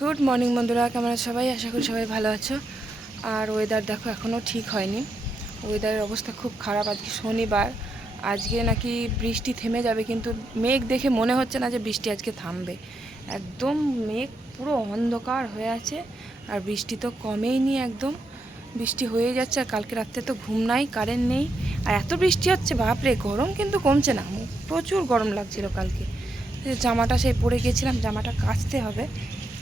Good morning বন্ধুরা। কেমন সবাই? আশা করি সবাই ভালো আছো। আর ওয়েদার দেখো, এখনও ঠিক হয়নি। ওয়েদারের অবস্থা খুব খারাপ আজকে শনিবার। আজকে নাকি বৃষ্টি থেমে যাবে, কিন্তু মেঘ দেখে মনে হচ্ছে না যে বৃষ্টি আজকে থামবে। একদম মেঘ পুরো অন্ধকার হয়ে আছে, আর বৃষ্টি তো কমেই নি একদম। বৃষ্টি হয়ে যাচ্ছে, আর কালকে রাত্রে তো ঘুম নাই কারেন্ট নেই। আর এত বৃষ্টি হচ্ছে, বাপরে, গরম কিন্তু কমছে না। প্রচুর গরম লাগছিল কালকে। জামাটা সেই পরে গেছিলাম, জামাটা কাচতে হবে।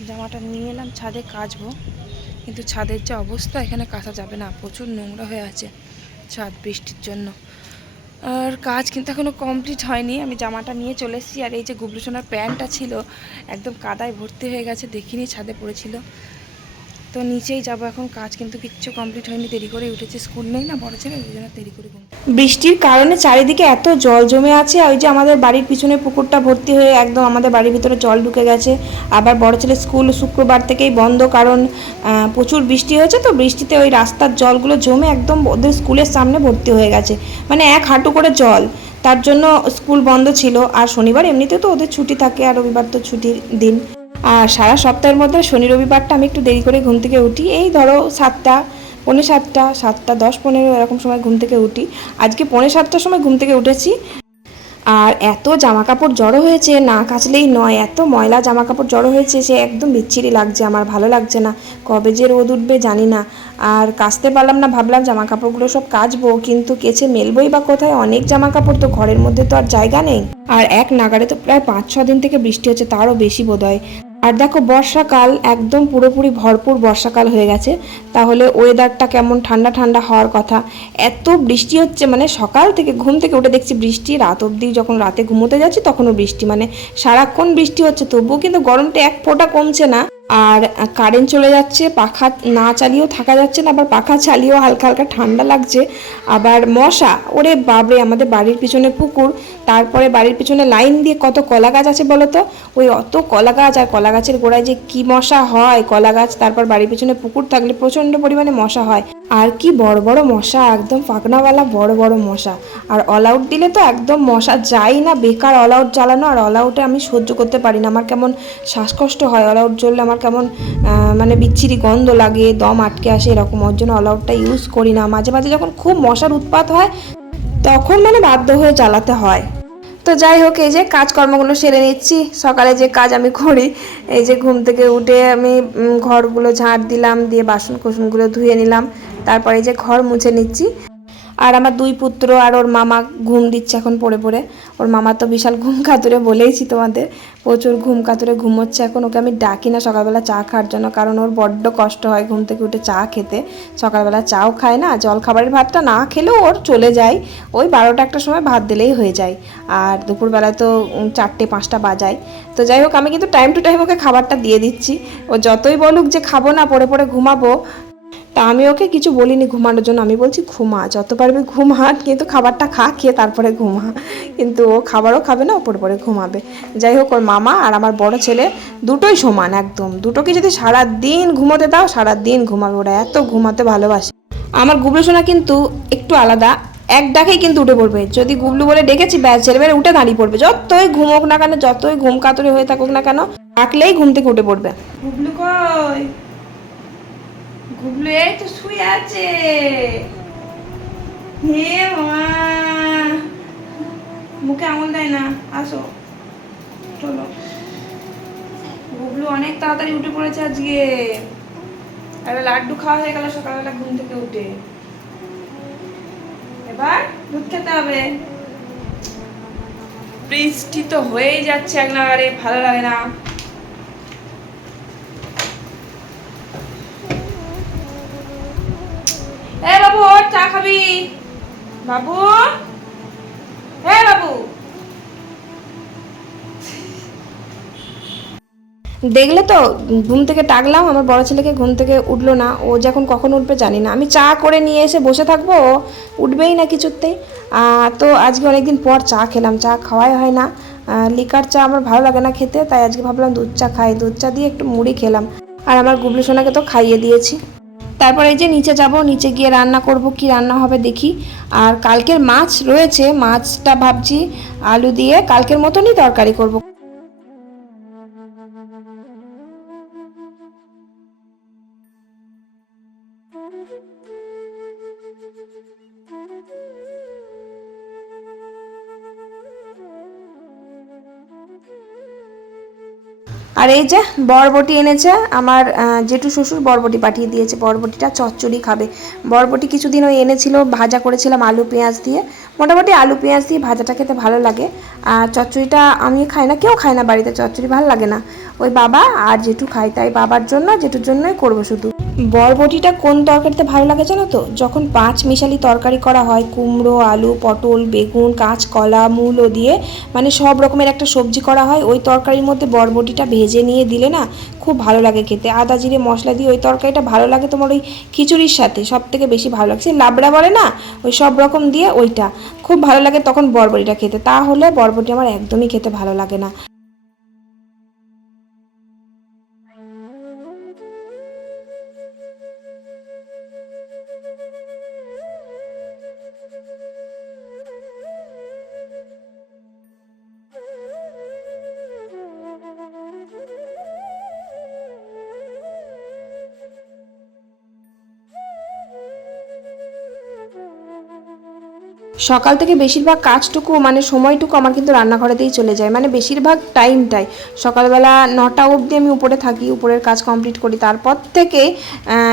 জামাটা নিয়ে এলাম, ছাদে কাচবো। কিন্তু ছাদের যে অবস্থা, এখানে কাচা যাবে না। প্রচুর নোংরা হয়ে আছে ছাদ বৃষ্টির জন্য। আর কাজ কিন্তু এখনও কমপ্লিট হয়নি। আমি জামাটা নিয়ে চলে এসেছি। আর এই যে গুবলুসোনার প্যান্টটা ছিল, একদম কাদায় ভর্তি হয়ে গেছে, দেখিনি ছাদে পড়েছিল। তো নিচেই যাব এখন। কাজ কিন্তু কিচ্ছু কমপ্লিট হয়নি, দেরি করে উঠেছে। স্কুল নেই না, বড় ছেলে, ওই জন্য দেরি করে বৃষ্টির কারণে চারিদিকে এত জল জমে আছে ওই যে আমাদের বাড়ির পিছনে পুকুরটা ভর্তি হয়ে একদম আমাদের বাড়ির ভিতরে জল ঢুকে গেছে। আবার বড় ছেলে স্কুল শুক্রবার থেকেই বন্ধ, কারণ প্রচুর বৃষ্টি হয়েছে তো, বৃষ্টিতে ওই রাস্তার জলগুলো জমে একদম ওদের স্কুলের সামনে ভর্তি হয়ে গেছে। মানে এক হাঁটু করে জল। তার জন্য স্কুল বন্ধ ছিল। আর শনিবার এমনিতে তো ওদের ছুটি থাকে, আর রবিবার তো ছুটির দিন। আর সারা সপ্তাহের মধ্যে শনি রবিবারটা আমি একটু দেরি করে ঘুম থেকে উঠি। এই ধরো সাতটা, পৌনে সাতটা সাতটা, দশ, পনেরো এরকম সময় ঘুম থেকে উঠি। আজকে পৌনে সাতটার সময় ঘুম থেকে উঠেছি। আর এত জামা কাপড় জড়ো হয়েছে, না কাচলেই নয়। এত ময়লা জামা কাপড় জড়ো হয়েছে সে একদম বিচ্ছিরি লাগছে, আমার ভালো লাগছে না। কবে যে রোদ উঠবে জানি না। আর কাচতে পারলাম না, ভাবলাম জামা কাপড়গুলো সব কাচবো, কিন্তু কেচে মেলবই বা কোথায়? অনেক জামা কাপড় তো ঘরের মধ্যে তো আর জায়গা নেই। আর এক নাগারে তো প্রায় পাঁচ ছ দিন থেকে বৃষ্টি হচ্ছে, তারও বেশি বোধ হয় আর দেখো বর্ষাকাল একদম পুরোপুরি ভরপুর বর্ষাকাল হয়ে গেছে। তাহলে ওয়েদারটা কেমন? ঠান্ডা ঠান্ডা হওয়ার কথা। এত বৃষ্টি হচ্ছে মানে সকাল থেকে ঘুম থেকে উঠে দেখছি বৃষ্টি। রাত অবধি যখন রাতে ঘুমোতে যাচ্ছি, তখনও বৃষ্টি। মানে সারাক্ষণ বৃষ্টি হচ্ছে, তবুও কিন্তু গরমটা এক ফোঁটা কমছে না। আর কারেন্ট চলে যাচ্ছে, পাখা না চালিয়েও থাকা যাচ্ছে না, আবার পাখা চালিয়েও হালকা হালকা ঠান্ডা লাগছে। আবার মশা, ওরে বাবরে আমাদের বাড়ির পিছনে পুকুর, তারপরে বাড়ির পিছনে লাইন দিয়ে কত কলা গাছ আছে বলো তো ওই অত কলা গাছ, আর কলা গাছের গোড়ায় যে কী মশা হয়, কলা গাছ, তারপর বাড়ির পিছনে পুকুর থাকলে প্রচণ্ড পরিমাণে মশা হয়। আর কি বড় বড় মশা, একদম ফাঁকনাওয়ালা বড় বড় মশা। আর অল আউট দিলে তো একদম মশা যাই না, বেকার অল আউট জ্বালানো, আর অল আউটে আমি সহ্য করতে পারি না। আমার কেমন শ্বাসকষ্ট হয় অল আউট জ্বললে আমার কেমন মানে বিচ্ছিরি গন্ধ লাগে, দম আটকে আসে এরকম। ওর জন্য অল আউটটা ইউজ করি না। মাঝে মাঝে যখন খুব মশার উৎপাত হয়, তখন মানে বাধ্য হয়ে চালাতে হয়। তো যাই হোক, এই যে কাজকর্মগুলো সেরে নিচ্ছি। সকালে যে কাজ আমি করি, এই যে ঘুম থেকে উঠে আমি ঘরগুলো ঝাঁট দিলাম, দিয়ে বাসন কুসনগুলো ধুয়ে নিলাম, তারপরে যে ঘর মুছে নিচ্ছি। আর আমার দুই পুত্র আর ওর মামা ঘুম দিচ্ছে এখন পড়ে পড়ে। ওর মামা তো বিশাল ঘুম কাতুরে বলেইছি তোমাদের। প্রচুর ঘুম কাতুরে ঘুমোচ্ছে এখন। ওকে আমি ডাকি না সকালবেলা চা খাওয়ার জন্য, কারণ ওর বড্ড কষ্ট হয় ঘুম থেকে উঠে চা খেতে। সকালবেলা চাও খায় না জল খাবারের ভাতটা না খেলেও ওর চলে যায়। ওই বারোটা একটা সময় ভাত দিলেই হয়ে যায়। আর দুপুরবেলায় তো চারটে, পাঁচটা বাজায়। তো যাই হোক, আমি কিন্তু টাইম টু টাইম ওকে খাবারটা দিয়ে দিচ্ছি। ও যতই বলুক যে খাব না পরে পরে ঘুমাবো। তা আমি ওকে কিছু বলিনি ঘুমানোর জন্য। আমি বলছি, ঘুমা, যত পারবে ঘুমা কিন্তু খাবারটা খা, খেয়ে তারপরে ঘুমা। কিন্তু ও খাবারও খাবে না, ওপর পরে ঘুমাবে। যাই হোক, ওর মামা আর আমার বড় ছেলে দুটোই সমান একদম। দুটোকে যদি সারা দিন ঘুমোতে দাও সারা দিন ঘুমাবে। ওরা এত ঘুমাতে ভালোবাসে। আমার গুবলু সোনা কিন্তু একটু আলাদা। এক ডাকেই কিন্তু উঠে পড়বে। যদি গুবলু বলে ডেকেছি, ব্যাস, ছেলে বেড়ে উঠে দাঁড়িয়ে পড়বে। যতই ঘুমোক না কেন, যতই ঘুম কাতরে হয়ে থাকুক না কেন ডাকলেই ঘুম থেকে উঠে পড়বে। গুবলু কই? গুবলু এই তো শুয়ে আছে। হে মা। মুখে আঙুল দেয় না, আসো। চলো। গুবলু অনেক তাড়াতাড়ি উঠে পড়েছে আজকে। আর লাড্ডু খাওয়া হয়ে গেল সকালবেলা ঘুম থেকে উঠে। এবার দুধ খেতে হবে। বৃষ্টি তো হয়েই যাচ্ছে এক নাগারে ভালো লাগে না। খাবি বাবু? হে বাবু! দেখলে তো, ঘুম থেকে টাকলাম, আমার বড় ছেলেকে ঘুম থেকে উঠল না, ও যখন কখন উঠবে জানি না। আমি চা করে নিয়ে এসে বসে থাকব, ও উঠবেই না কিছুতেই। তো আজকে অনেকদিন পর চা খেলাম, চা খাওয়াই হয় না। লিকার চা আমার ভালো লাগে না খেতে, তাই আজকে ভাবলাম দুধ চা খাই। দুধ চা দিয়ে একটু মুড়ি খেলাম। আর আমার গুবলু সোনাকে তো খাইয়ে দিয়েছি। তারপরে এই যে নিচে যাব, নিচে গিয়ে রান্না করব, কি রান্না হবে দেখি। আর কালকের মাছ রয়েছে, মাছটা ভাবছি আলু দিয়ে কালকের মতনই তরকারি করব। আর এই যে বরবটি এনেছে, আমার জেঠু শ্বশুর বরবটি পাঠিয়ে দিয়েছে। বরবটিটা চচ্চড়ি খাবে। বরবটি কিছুদিন ওই এনেছিল, ভাজা করেছিলাম আলু পেঁয়াজ দিয়ে। মোটামুটি আলু পেঁয়াজ দিয়ে ভাজাটা খেতে ভালো লাগে। আর চচ্চড়িটা আমি খাই না, কেউ খায় না বাড়িতে, চচ্চড়ি ভালো লাগে না। ওই বাবা আর জেঠু খায়, তাই বাবার জন্য, জেঠুর জন্যই করব শুধু। বরবটিটা কোন তরকারিতে ভালো লাগে জানো তো? যখন পাঁচ মিশালি তরকারি করা হয়, কুমড়ো, আলু, পটল, বেগুন কাঁচকলা মূলো দিয়ে মানে সব রকমের একটা সবজি করা হয়, ওই তরকারির মধ্যে বরবটিটা ভেজে নিয়ে দিলে না খুব ভালো লাগে খেতে। আদা, জিরে, মশলা দিয়ে ওই তরকারিটা ভালো লাগে তোমার ওই খিচুড়ির সাথে সব থেকে বেশি ভালো লাগছে লাবড়া বলে না, ওই সব রকম দিয়ে ওইটা। খুব ভালো লাগে তখন বরবটিটা খেতে। তাহলে বরবটি আমার একদমই খেতে ভালো লাগে না। সকাল থেকে বেশিরভাগ কাজটুকু মানে সময়টুকু আমার কিন্তু রান্নাঘরেতেই চলে যায়। মানে বেশিরভাগ টাইমটাই। সকালবেলা নটা অবধি আমি উপরে থাকি, উপরের কাজ কমপ্লিট করি। তারপর থেকে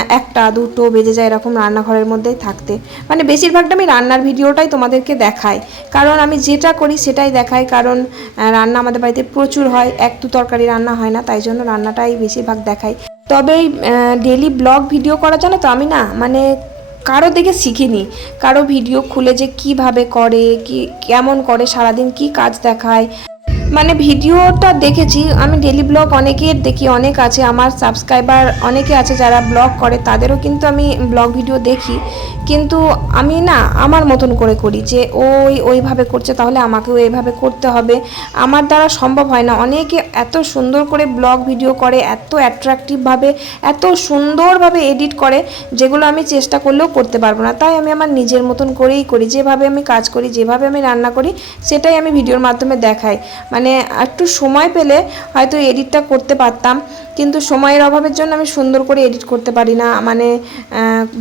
একটা, দুটো বেজে যায় এরকম রান্নাঘরের মধ্যেই থাকতে। মানে বেশিরভাগটা আমি রান্নার ভিডিওটাই তোমাদেরকে দেখাই। কারণ আমি যেটা করি সেটাই দেখাই। কারণ রান্না আমাদের বাড়িতে প্রচুর হয়। এক দু তরকারি রান্না হয় না, তাই জন্য রান্নাটাই বেশিরভাগ দেখাই। তবে ডেলি ব্লগ ভিডিও করা জানো তো আমি না মানে কারও দেখে শিখিনি। কারও ভিডিও খুলে যে কীভাবে করে, কি, কেমন করে, সারাদিন কি কাজ দেখায়। মানে ভিডিওটা দেখেছি। আমি ডেলি ব্লগ অনেকের দেখি, অনেক আছে, আমার সাবস্ক্রাইবার অনেকে আছে যারা ব্লগ করে, তাদেরও কিন্তু আমি ব্লগ ভিডিও দেখি। কিন্তু আমি না, আমার মতন করে করি যে, ওই ওইভাবে করছে, তাহলে আমাকেও এইভাবে করতে হবে। আমার দ্বারা সম্ভব হয় না। অনেকে এত সুন্দর করে ব্লগ ভিডিও করে, এত অ্যাট্রাকটিভভাবে এত সুন্দরভাবে এডিট করে, যেগুলো আমি চেষ্টা করলেও করতে পারব না। তাই আমি আমার নিজের মতন করেই করি। যেভাবে আমি কাজ করি, যেভাবে আমি রান্না করি, সেটাই আমি ভিডিওর মাধ্যমে দেখাই। মানে একটু সময় পেলে হয়তো এডিটটা করতে পারতাম। কিন্তু সময়ের অভাবের জন্য আমি সুন্দর করে এডিট করতে পারি না। মানে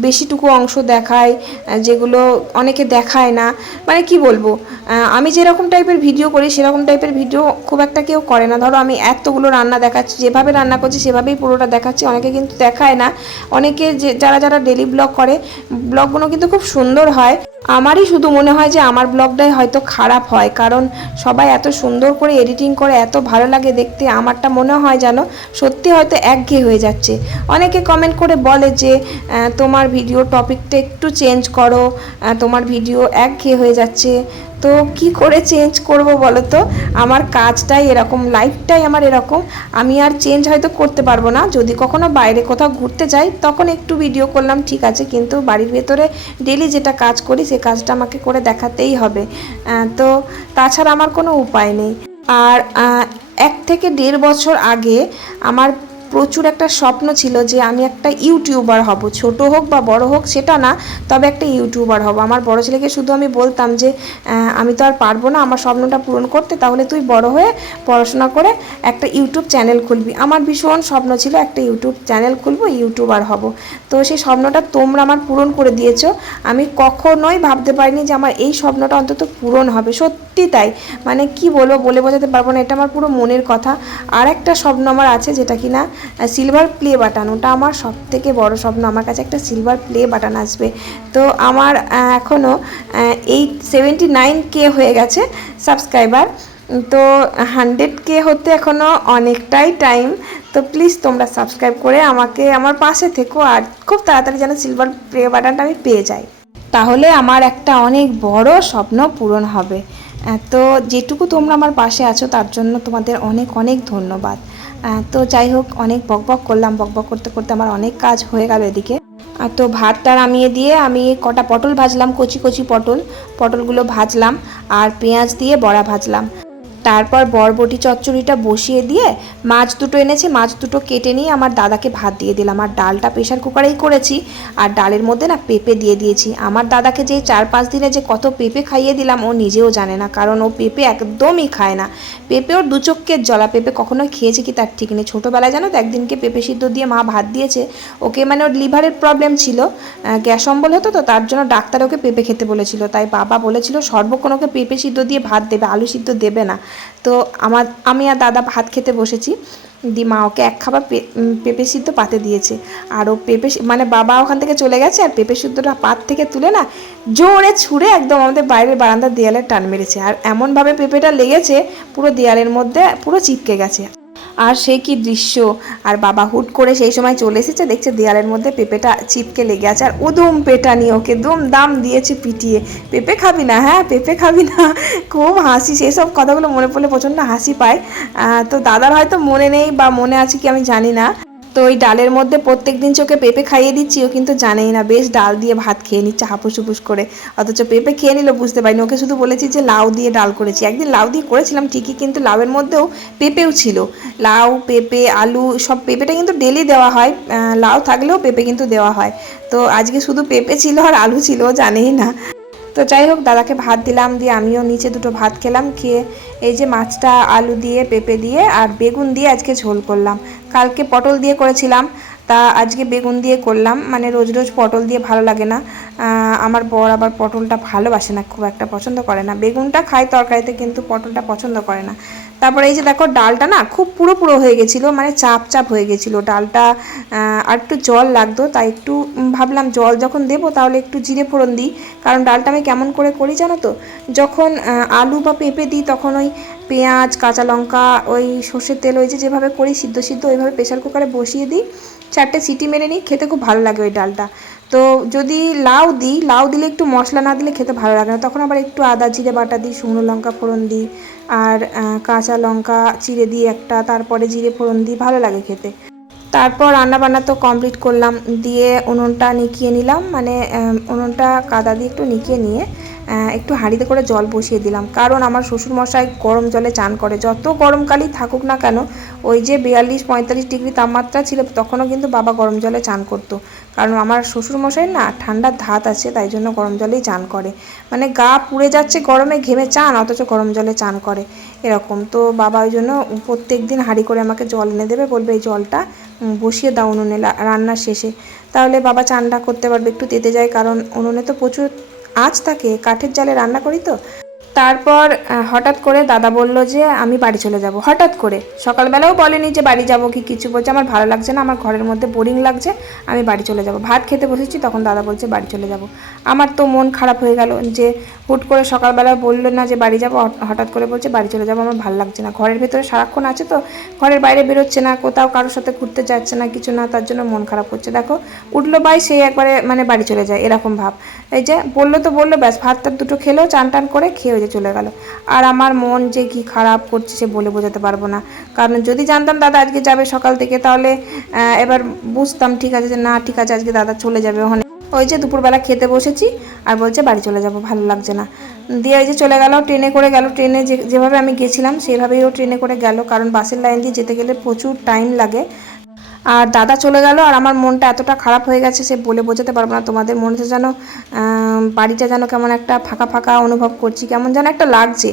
বেশিটুকু অংশ দেখায় যেগুলো অনেকে দেখায় না। মানে কি বলব? আমি যেরকম টাইপের ভিডিও করি, সেরকম টাইপের ভিডিও খুব একটা কেউ করে না। ধরো, আমি এতগুলো রান্না দেখাচ্ছি, যেভাবে রান্না করছি, সেভাবেই পুরোটা দেখাচ্ছি। অনেকে কিন্তু দেখায় না। অনেকে যে, যারা যারা ডেলি ব্লগ করে ব্লগগুলো কিন্তু খুব সুন্দর হয়। আমারই শুধু মনে হয় যে আমার ব্লগটাই হয়তো খারাপ হয়, কারণ সবাই এত সুন্দর করে এডিটিং করে, এত ভালো লাগে দেখতে, আমারটা মনে হয় যেন সত্যি হয়তো একঘেয়ে হয়ে যাচ্ছে। অনেকে কমেন্ট করে বলে যে তোমার ভিডিও টপিকটা একটু চেঞ্জ করো তোমার ভিডিও একঘেয়ে হয়ে যাচ্ছে। তো কি করে চেঞ্জ করব বলো তো আমার কাজটাই এরকম লাইফটাই আমার এরকম। আমি আর চেঞ্জ হয়তো করতে পারব না। যদি কখনো বাইরে কোথাও ঘুরতে যাই, তখন একটু ভিডিও করলাম, ঠিক আছে। কিন্তু বাড়ির ভেতরে ডেলি যেটা কাজ করি, সে কাজটা আমাকে করে দেখাতেই হবে। তো তাছাড়া আমার কোনো উপায় নেই। আর এক থেকে দেড় বছর আগে আমার প্রচুর একটা স্বপ্ন ছিল যে আমি একটা ইউটিউবার হব। ছোট হোক বা বড় হোক, সেটা না, তবে একটা ইউটিউবার হব। আমার বড় ছেলেকে শুধু আমি বলতাম যে আমি তো আর পারব না, আমার স্বপ্নটা পূরণ করতে, তাহলে তুই বড় হয়ে পড়াশোনা করে একটা ইউটিউব চ্যানেল খুলবি। আমার ভীষণ স্বপ্ন ছিল একটা ইউটিউব চ্যানেল খুলবো, ইউটিউবার হব। তো সেই স্বপ্নটা তোমরা আমার পূরণ করে দিয়েছ। আমি কখনোই ভাবতে পারিনি যে আমার এই স্বপ্নটা অন্তত পূরণ হবে। সত্যি তাই। মানে কি বলব, বলে বোঝাতে পারব না, এটা আমার পুরো মনের কথা। আর একটা স্বপ্ন আমার আছে যেটা কি না সিলভার প্লে বাটন ওটা আমার সব থেকে বড় স্বপ্ন। আমার কাছে একটা সিলভার প্লে বাটন আসবে। তো আমার এখনও এইট সেভেন্টি নাইন কে হয়ে গেছে সাবস্ক্রাইবার তো হান্ড্রেড কে হতে এখনও অনেকটাই টাইম তো প্লিজ তোমরা সাবস্ক্রাইব করে আমাকে, আমার পাশে থেকো আর খুব তাড়াতাড়ি যেন সিলভার প্লে বাটনটা আমি পেয়ে যাই। তাহলে আমার একটা অনেক বড় স্বপ্ন পূরণ হবে। তো যেটুকু তোমরা আমার পাশে আছো তার জন্য তোমাদের অনেক অনেক ধন্যবাদ। তো যাই হোক, অনেক বকবক করলাম। বকবক করতে করতে আমার অনেক কাজ হয়ে গেল এদিকে। তো ভাতটা নামিয়ে দিয়ে আমি কটা পটল ভাজলাম, কচি কচি পটল। পটলগুলো ভাজলাম আর পেঁয়াজ দিয়ে বড়া ভাজলাম। তারপর বরবটি চচ্চড়িটা বসিয়ে দিয়ে মাছ দুটো এনেছে, মাছ দুটো কেটে নিয়ে আমার দাদাকে ভাত দিয়ে দিলাম। আর ডালটা প্রেশার কুকারেই করেছি, আর ডালের মধ্যে না পেঁপে দিয়ে দিয়েছি। আমার দাদাকে যে চার পাঁচ দিনে যে কত পেঁপে খাইয়ে দিলাম, ও নিজেও জানে না, কারণ ও পেঁপে একদমই খায় না। পেঁপে ওর দু চোখের জলা পেঁপে কখনোই খেয়েছে কি তার ঠিক নেই। ছোটোবেলায় জানো তো, একদিনকে পেঁপে সিদ্ধ দিয়ে মা ভাত দিয়েছে, ওকে মানে ওর লিভারের প্রবলেম ছিল গ্যাস অম্বল হতো তো, তার জন্য ডাক্তার ওকে পেঁপে খেতে বলেছিল। তাই বাবা বলেছিল, সর্বক্ষণ ওকে পেঁপে সিদ্ধ দিয়ে ভাত দেবে, আলু সিদ্ধ দেবে না। তো আমার, আমি আর দাদা ভাত খেতে বসেছি। দি মা ওকে এক খাবার পেঁপে সিদ্ধ পাতে দিয়েছে। আর ও পেঁপে মানে বাবা ওখান থেকে চলে গেছে আর পেঁপে সিদ্ধটা পাত থেকে তুলে না জোরে ছুঁড়ে একদম আমাদের বাইরের বারান্দার দেয়ালে টান মেরেছে। আর এমনভাবে পেঁপেটা লেগেছে, পুরো দেয়ালের মধ্যে পুরো চিপকে গেছে। আর সে কি দৃশ্য? আর বাবা হুট করে সেই সময় চলে এসেছে, দেখছে দেয়ালের মধ্যে পেঁপেটা চিপকে লেগে আছে আর উদুম পেটা নিয়ে ওকে দুম দাম দিয়েছে পিটিয়ে। পেঁপে খাবি না হ্যাঁ পেঁপে খাবি না। খুব হাসি সেই সব কথাগুলো মনে পড়লে প্রচণ্ড হাসি পায়। তো দাদার হয়তো মনে নেই বা মনে আছে কি আমি জানি না। তো ওই ডালের মধ্যে প্রত্যেক দিন চোখে পেঁপে খাইয়ে দিচ্ছি, ও কিন্তু জানেই না। বেশ ডাল দিয়ে ভাত খেয়ে নিচ্ছে, হাপুস হুপুস করে। অথচ পেঁপে খেয়ে নিল, বুঝতে পারিনি। ওকে শুধু বলেছি যে, লাউ দিয়ে ডাল করেছি। একদিন লাউ দিয়ে করেছিলাম ঠিকই, কিন্তু লাউয়ের মধ্যেও পেঁপেও ছিল। লাউ, পেঁপে, আলু, সব পেঁপেটা কিন্তু ডেলি দেওয়া হয়। লাউ থাকলেও পেঁপে কিন্তু দেওয়া হয়। তো আজকে শুধু পেঁপে ছিল আর আলু ছিল জানেই না। তো যাই হোক, দাদাকে ভাত দিলাম, দিয়ে আমিও নিচে দুটো ভাত খেলাম, খেয়ে এই যে মাছটা আলু দিয়ে, পেঁপে দিয়ে আর বেগুন দিয়ে আজকে ঝোল করলাম। কালকে পটল দিয়ে করেছিলাম, তা আজকে বেগুন দিয়ে করলাম। মানে রোজ রোজ পটল দিয়ে ভালো লাগে না। আমার বর আবার পটলটা ভালোবাসে না, খুব একটা পছন্দ করে না। বেগুনটা খায় তরকারিতে, কিন্তু পটলটা পছন্দ করে না। তারপরে এই যে দেখো ডালটা না খুব পুরো পুরো হয়ে গেছিল মানে চাপ চাপ হয়ে গেছিল। ডালটা আর একটু জল লাগতো, তাই একটু ভাবলাম জল যখন দেবো তাহলে একটু জিরে ফোড়ন দিই। কারণ ডালটা আমি কেমন করে করি জানো তো? যখন আলু বা পেঁপে দিই তখন ওই পেঁয়াজ, কাঁচা লঙ্কা, ওই সর্ষের তেল, ওই যে যেভাবে করি সিদ্ধ সিদ্ধ ওইভাবে প্রেশার কুকারে বসিয়ে দিই। চারটে সিটি মেরে নিই, খেতে খুব ভালো লাগে ওই ডালটা। তো যদি লাউ দিই, লাউ দিলে একটু মশলা না দিলে খেতে ভালো লাগে না। তখন আবার একটু আদা, জিরে বাটা দিই, শুকনো লঙ্কা ফোড়ন দিই, আর কাঁচা লঙ্কা চিড়ে দিই একটা, তারপরে জিরে ফোড়ন দিই, ভালো লাগে খেতে। তারপর রান্না বান্না তো কমপ্লিট করলাম, দিয়ে উনুনটা নিকিয়ে নিলাম মানে উনুনটা কাদা দিয়ে একটু নিকিয়ে নিয়ে একটু হাঁড়িতে করে জল বসিয়ে দিলাম। কারণ আমার শ্বশুরমশাই গরম জলে চান করে। যত গরমকালই থাকুক না কেন, ওই যে বিয়াল্লিশ পঁয়তাল্লিশ ডিগ্রি তাপমাত্রা ছিল, তখনও কিন্তু বাবা গরম জলে চান করতো। কারণ আমার শ্বশুরমশাই না ঠান্ডার ধাত আছে, তাই জন্য গরম জলেই চান করে। মানে গা পুড়ে যাচ্ছে গরমে, ঘেমে চান, অথচ গরম জলে চান করে। এরকম। তো বাবা ওই জন্য প্রত্যেক দিন হাঁড়ি করে আমাকে জল এনে দেবে, বলবে, এই জলটা বসিয়ে দাও উনুনে রান্নার শেষে। তাহলে বাবা চানটা করতে পারবে। একটু তেতে যায়, কারণ উনুনে তো প্রচুর আঁচ তাকে কাঠের জালে রান্না করি তো? তারপর হঠাৎ করে দাদা বলল যে আমি বাড়ি চলে যাব। হঠাৎ করে। সকালবেলাও বলেনি যে বাড়ি যাব কি কিছু বলছে। আমার ভালো লাগছে না, আমার ঘরের মধ্যে বোরিং লাগছে, আমি বাড়ি চলে যাব। ভাত খেতে বসেছি, তখন দাদা বলছে বাড়ি চলে যাব। আমার তো মন খারাপ হয়ে গেল যে হুট করে সকালবেলা বলল না যে বাড়ি যাব হঠাৎ করে বলছে বাড়ি চলে যাব, আমার ভালো লাগছে না। ঘরের ভেতরে সারাক্ষণ আছে তো? ঘরের বাইরে বেরোচ্ছে না, কোথাও কারোর সাথে ঘুরতে যাচ্ছে না, কিছু না, তার জন্য মন খারাপ হচ্ছে দেখো, উঠল বাই সেই একবারে মানে বাড়ি চলে যায়, এরকম ভাব। এই যে বলল তো বলল, ব্যাস ভাত টাত দুটো খেলেও চান টান করে খেয়ে যে চলে গেল। আর আমার মন যে কি খারাপ করছে সে বলে বোঝাতে পারব না। কারণ যদি জানতাম দাদা আজকে যাবে সকাল থেকে, তাহলে এবার বুঝতাম, ঠিক আছে যে না, ঠিক আছে, আজকে দাদা চলে যাবে। ওখানে ওই যে দুপুরবেলা খেতে বসেছি, আর বলছে বাড়ি চলে যাব, ভালো লাগছে না। দিয়ে ওই যে চলে গেল, ট্রেনে করে গেল, ট্রেনে যে, যেভাবে আমি গেছিলাম, সেভাবেই ও ট্রেনে করে গেল। কারণ বাসের লাইন দিয়ে যেতে গেলে প্রচুর টাইম লাগে। আর দাদা চলে গেল আর আমার মনটা এতটা খারাপ হয়ে গেছে সে বলে বোঝাতে পারব না তোমাদের মনে হচ্ছে যেন বাড়িটা যেন কেমন একটা ফাঁকা ফাঁকা অনুভব করছি, কেমন যেন একটা লাগছে।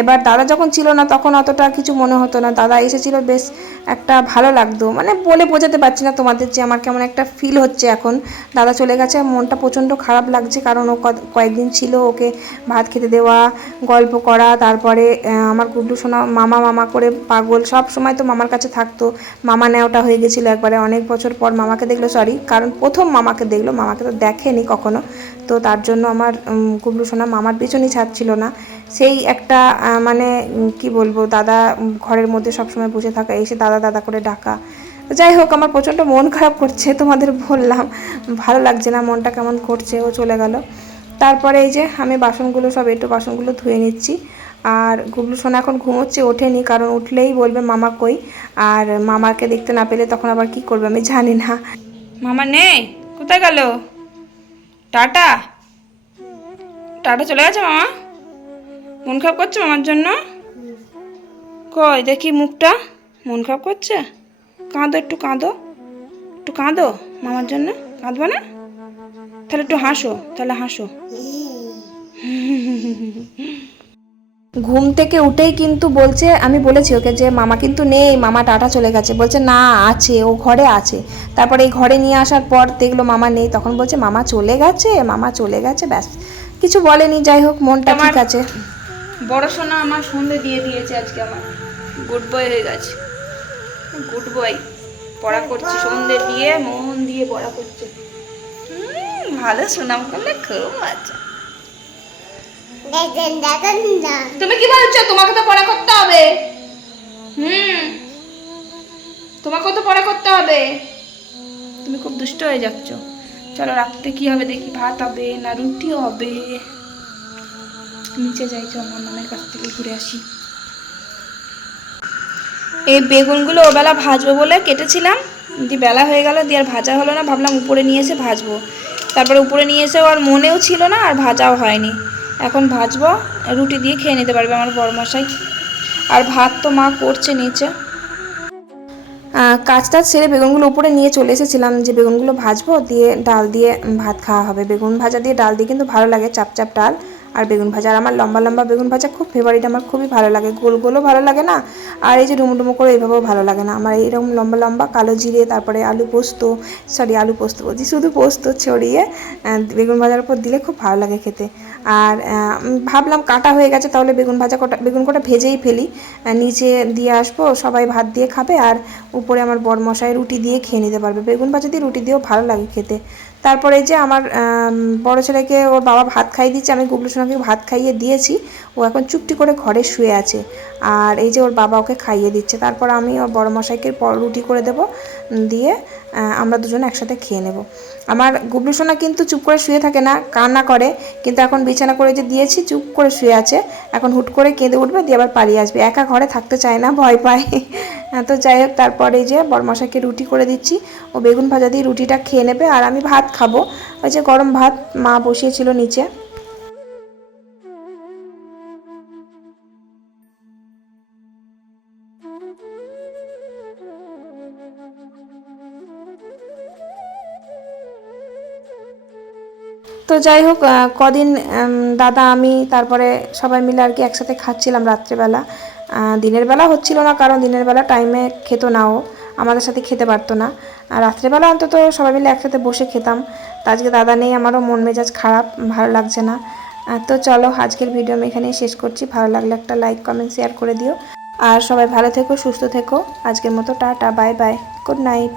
এবার দাদা যখন ছিল না তখন অতটা কিছু মনে হতো না। দাদা এসেছিল, বেশ একটা ভালো লাগতো। মানে বলে বোঝাতে পারছি না তোমাদের যে আমার কেমন একটা ফিল হচ্ছে এখন। দাদা চলে গেছে মনটা প্রচণ্ড খারাপ লাগছে কারণ ও কয়েকদিন ছিল ওকে ভাত খেতে দেওয়া, গল্প করা, তারপরে আমার গুড্ডু সোনা, মামা মামা করে পাগল, সব সময় তো মামার কাছে থাকতো। মামা নেওয়াটা হয়ে গেছিল একবারে অনেক বছর পর মামাকে দেখল সরি কারণ প্রথম মামাকে দেখল, মামাকে তো দেখেনি কখনো। তো তার জন্য আমার গুবলু সোনা মামার পিছনই ছাড়ছিল না। সেই একটা মানে কি বলব, দাদা ঘরের মধ্যে সবসময় বসে থাকা, এসে দাদা দাদা করে ডাকা। যাই হোক, আমার প্রচণ্ড মন খারাপ করছে, তোমাদের বললাম। ভালো লাগছে না, মনটা কেমন করছে, ও চলে গেল। তারপরে এই যে আমি বাসনগুলো সব একটু বাসনগুলো ধুয়ে নিচ্ছি। আর গুবলু সোনা এখন ঘুমোচ্ছে, ওঠেনি, কারণ উঠলেই বলবে মামা কই। আর মামাকে দেখতে না পেলে তখন আবার কি করবে আমি জানি না। মামা নেই? কোথায় গেল? টাটা? টাটা চলে গেছে মামা? মন খারাপ করছে মামার জন্য? কই, দেখি মুখটা। মন খারাপ করছে? কাঁদো, একটু কাঁদো। একটু কাঁদো মামার জন্য? কাঁদবে না? তাহলে একটু হাসো, তাহলে হাসো। ঘুম থেকে উঠেই কিন্তু বলছে আমি বলেছি ওকে যে মামা কিন্তু নেই মামা টাটা চলে গেছে। বলছে না আছে ও ঘরে আছে। তারপরে এই ঘরে নিয়ে আসার পর দেখল মামা নেই তখন বলছে মামা চলে গেছে মামা চলে গেছে ব্যাস। কিছু বলেনি যাই হোক মনটা ঠিক আছে। বড় সোনা আমার সন্ধে দিয়ে দিয়েছে আজকে আমার। গুড বয় হয়ে গেছে। গুড বয় পড়া করছে সন্ধে দিয়ে মন দিয়ে পড়া করছে। ভালো সুনাম করলে খুব মজা। তুমি কি বলছো তোমাকে তো পড়া করতে হবে। হুম। তোমাকেও তো পড়া করতে হবে। তুমি খুব দুষ্ট হয়ে যাচ্ছ। চলো রাত্রে কি হবে? দেখি ভাত হবে না রুটি হবে। নিচে যাই, চল মামার কাছ থেকে ঘুরে আসি। এই বেগুনগুলো ওবেলা ভাজবো বলে কেটেছিলাম। দিয়ে বেলা হয়ে গেল দিয়ে আর ভাজা হলো না। ভাবলাম উপরে নিয়ে এসে ভাজবো। তারপরে উপরে নিয়ে এসেও আর মনেও ছিল না, আর ভাজাও হয়নি। এখন ভাজবো, রুটি দিয়ে খেয়ে নিতে পারবে আমার বড় মশাই আর ভাত তো মা করছে নিচে। কাজ টাজ সেরে বেগুনগুলো উপরে নিয়ে চলে এসেছিলাম, যে বেগুনগুলো ভাজবো দিয়ে ডাল দিয়ে ভাত খাওয়া হবে। বেগুন ভাজা দিয়ে ডাল দিয়ে কিন্তু ভালো লাগে, চাপ চাপ ডাল আর বেগুন ভাজা। আর আমার লম্বা লম্বা বেগুন ভাজা খুব ফেভারিট আমার খুবই ভালো লাগে। গোল গোলও ভালো লাগে না, আর এই যে ডুমো ডুমো করে এইভাবেও ভালো লাগে না। আমার এইরকম লম্বা লম্বা কালো জিরে, তারপরে আলু পোস্ত সরি আলু পোস্ত বলছি, শুধু পোস্ত ছড়িয়ে বেগুন ভাজার উপর দিলে খুব ভালো লাগে খেতে। আর ভাবলাম কাটা হয়ে গেছে তাহলে বেগুন ভাজা কটা বেগুন কটা ভেজেই ফেলি। নিচে দিয়ে আসব সবাই ভাত দিয়ে খাবে আর উপরে আমার বর মশাই রুটি দিয়ে খেয়ে নিতে পারবে। বেগুন ভাজা দিয়ে রুটি দিয়েও ভালো লাগে খেতে। তারপরে যে আমার আম, বড় ছেলেকে ওর বাবা ভাত খাইয়ে দিচ্ছে আমি গুবলু সোনাকে ভাত খাইয়ে দিয়েছি ও এখন চুপটি করে ঘরে শুয়ে আছে। আর এই যে ওর বাবা ওকে খাইয়ে দিচ্ছে, তারপর আমি ওর বড় মশাইকে রুটি করে দেবো দিয়ে আমরা দুজনে একসাথে খেয়ে নেব। আমার গুবলু সোনা কিন্তু চুপ করে শুয়ে থাকে না, কান্না করে, কিন্তু এখন বিছানা করে যে দিয়েছি, চুপ করে শুয়ে আছে। এখন হুট করে কেঁদে উঠবে, দিয়ে আবার পালিয়ে আসবে। একা ঘরে থাকতে চায় না, ভয় পায়। তো যাই হোক, তারপরে যে বরমশাইকে রুটি করে দিচ্ছি, ও বেগুন ভাজা দিয়ে রুটিটা খেয়ে নেবে, আর আমি ভাত খাব। ওই যে গরম ভাত মা বসিয়েছিল নিচে। তো যাই হোক কদিন দাদা, আমি তারপরে সবাই মিলে আর কি একসাথে খাচ্ছিলাম রাত্রেবেলা। দিনের বেলা হচ্ছিল না, কারণ দিনের বেলা টাইমে খেতো না ও। আমাদের সাথে খেতে পারতো না। আর রাত্রেবেলা অন্তত সবাই মিলে একসাথে বসে খেতাম। তো আজকে দাদা নেই, আমারও মন মেজাজ খারাপ, ভালো লাগছে না। তো চলো, আজকের ভিডিও আমি এখানেই শেষ করছি। ভালো লাগলে একটা লাইক কমেন্ট শেয়ার করে দিও। আর সবাই ভালো থেকো, সুস্থ থেকো। আজকের মতো tata bye bye good night